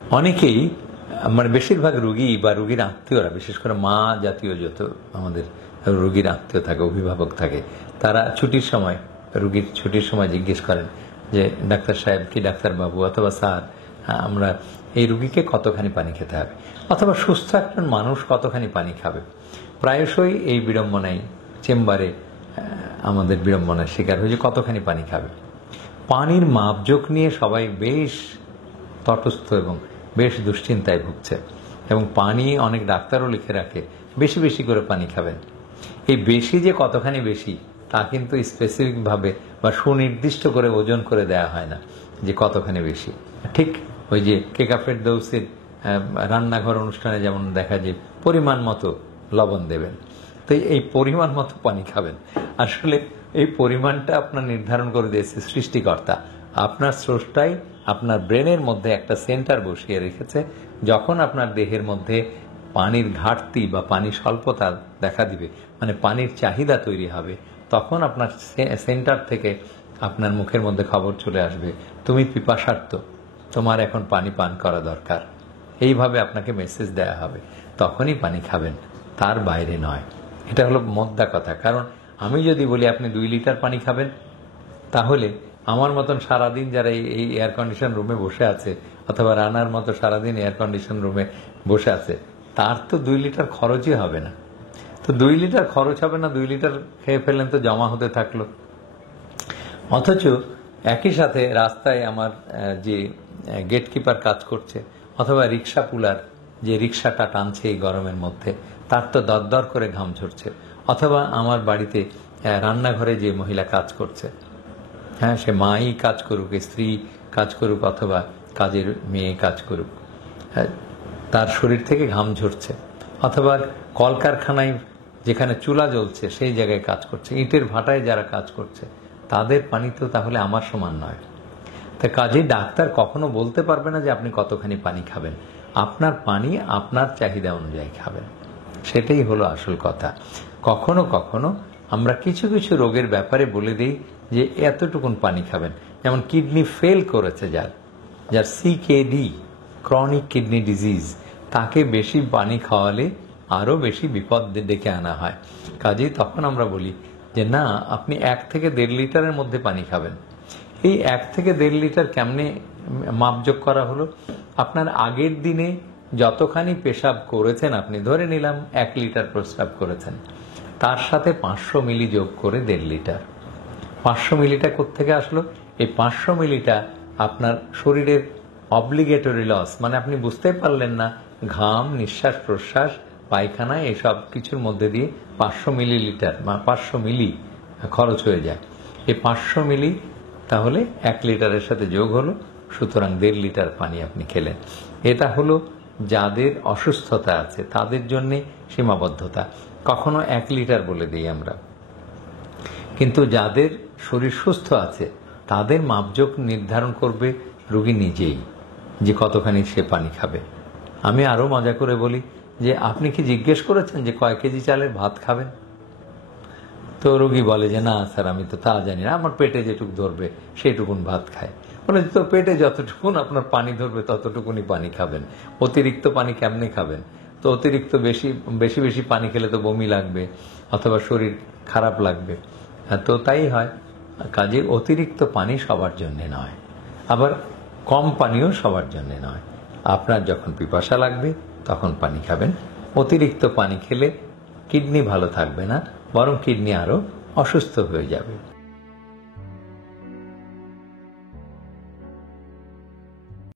অনেকেই মানে বেশিরভাগ রোগী বা রোগীর আত্মীয়রা, বিশেষ করে মা জাতীয় যত আমাদের রোগীর আত্মীয় থাকে, অভিভাবক থাকে, তারা ছুটির সময়, রোগীর ছুটির সময় জিজ্ঞেস করেন যে ডাক্তার সাহেব কি ডাক্তারবাবু অথবা স্যার, আমরা এই রোগীকে কতখানি পানি খেতে হবে, অথবা সুস্থ একজন মানুষ কতখানি পানি খাবে। প্রায়শই এই বিড়ম্বনায় চেম্বারে আমাদের বিড়ম্বনার শিকার হয়েছে কতখানি পানি খাবে। পানির মাপজোক নিয়ে সবাই বেশ তটস্থ এবং বেশ দুশ্চিন্তায় ভুগছে, এবং পানি অনেক ডাক্তারও লিখে রাখে বেশি বেশি করে পানি খাবেন। এই বেশি যে কতখানি বেশি তা কিন্তু স্পেসিফিকভাবে বা সুনির্দিষ্ট করে ওজন করে দেয়া হয় না যে কতখানি বেশি। ঠিক ওই যে কেকা ফেরদৌসির রান্নাঘর অনুষ্ঠানে যেমন দেখা যায় পরিমাণ মতো লবণ দেবেন, তো এই পরিমাণ মতো পানি খাবেন। আসলে এই পরিমাণটা আপনার নির্ধারণ করে দিয়েছে সৃষ্টিকর্তা। আপনার স্রষ্টাই আপনার ব্রেনের মধ্যে একটা সেন্টার বসিয়ে রেখেছে। যখন আপনার দেহের মধ্যে পানির ঘাটতি বা পানি স্বল্পতা দেখা দিবে, মানে পানির চাহিদা তৈরি হবে, তখন আপনার সেন্টার থেকে আপনার মুখের মধ্যে খবর চলে আসবে, তুমি পিপাসার্ত, তোমার এখন পানি পান করা দরকার। এইভাবে আপনাকে মেসেজ দেয়া হবে, তখনই পানি খাবেন, তার বাইরে নয়। এটা হলো মোদ্দা কথা। কারণ আমি যদি বলি আপনি 2 লিটার পানি খাবেন, তাহলে আমার মতন সারাদিন যারা এই এয়ার কন্ডিশন রুমে বসে আছে, অথবা রানার মতো সারাদিন এয়ার কন্ডিশন রুমে বসে আছে, তার তো 2 লিটার খরচই হবে না। তো 2 লিটার খরচ হবে না, 2 লিটার খেয়ে ফেললেন তো জমা হতে থাকলো। অথচ একই সাথে রাস্তায় আমার যে গেটকিপার কাজ করছে, অথবা রিক্সা পুলার যে রিক্সাটা টানছে এই গরমের মধ্যে, তার তো দরদর করে ঘাম ঝরছে। অথবা আমার বাড়িতে রান্নাঘরে যে মহিলা কাজ করছে, হ্যাঁ, সে মাই কাজ করুক, স্ত্রী কাজ করুক, অথবা কাজের মেয়ে কাজ করুক, তার শরীর থেকে ঘাম ঝরছে। অথবা কলকারখানায় যেখানে চুলা জ্বলছে সেই জায়গায় কাজ করছে, ইটের ভাটায় যারা কাজ করছে, তাদের পানি তো তাহলে আমার সমান নয়। তা কাজেই ডাক্তার কখনো বলতে পারবে না যে আপনি কতখানি পানি খাবেন। আপনার পানি আপনার চাহিদা অনুযায়ী খাবেন, সেটাই হলো আসল কথা। কখনো কখনো আমরা কিছু কিছু রোগের ব্যাপারে বলে দিই যে এতটুকুন পানি খাবেন। যেমন কিডনি ফেল করেছে যার সিকেডি, ক্রনিক কিডনি ডিজিজ, তাকে বেশি পানি খাওয়ালে আরও বেশি বিপদ ডেকে আনা হয়। কাজেই তখন আমরা বলি যে না, আপনি 1 থেকে 1.5 লিটারের মধ্যে পানি খাবেন। এই 1 থেকে 1.5 লিটার কেমনে মাপযোগ করা হলো? আপনার আগের দিনে যতখানি পেশাব করেছেন, আপনি ধরে নিলাম 1 লিটার প্রস্রাব করেছেন, তার সাথে 500 মিলি যোগ করে 1.5 লিটার। 500 মিলিটা কোত্থেকে আসলো? এই 500 মিলিটা আপনার শরীরের অব্লিগেটরি লস, মানে আপনি বুঝতে পারলেন না, ঘাম, নিঃশ্বাস প্রশ্বাস, পায়খানা, এসব কিছুর মধ্যে দিয়ে 500 মিলিলিটার বা 500 মিলি খরচ হয়ে যায়। এই 500 মিলি তাহলে 1 লিটারের সাথে যোগ হলো, সুতরাং 1.5 লিটার পানি আপনি খেলেন। এটা হলো যাদের অসুস্থতা আছে তাদের জন্য সীমাবদ্ধতা। কখনো 1 লিটার বলে দিই আমরা, কিন্তু যাদের শরীর সুস্থ আছে তাদের মাপজোক নির্ধারণ করবে রোগী নিজেই, যে কতখানি সে পানি খাবে। আমি আরো মজা করে বলি যে আপনি কি জিজ্ঞেস করেছেন যে কয় কেজি চালের ভাত খাবেন? তো রোগী বলে যে না স্যার, আমি তো তা জানি না, আমার পেটে যেটুকু ধরবে সেইটুকুন ভাত খায়। বলে তো পেটে যতটুকুন আপনার পানি ধরবে ততটুকুনি পানি খাবেন, অতিরিক্ত পানি কেমনে খাবেন? তো অতিরিক্ত বেশি বেশি বেশি পানি খেলে তো বমি লাগবে অথবা শরীর খারাপ লাগবে। তো তাই হয়। কাজে অতিরিক্ত পানি সবার জন্য নয়, আবার কম পানিও সবার জন্য নয়। আপনার যখন পিপাসা লাগবে তখন পানি খাবেন। অতিরিক্ত পানি খেলে কিডনি ভালো থাকবে না, বরং কিডনি আরো অসুস্থ হয়ে যাবে।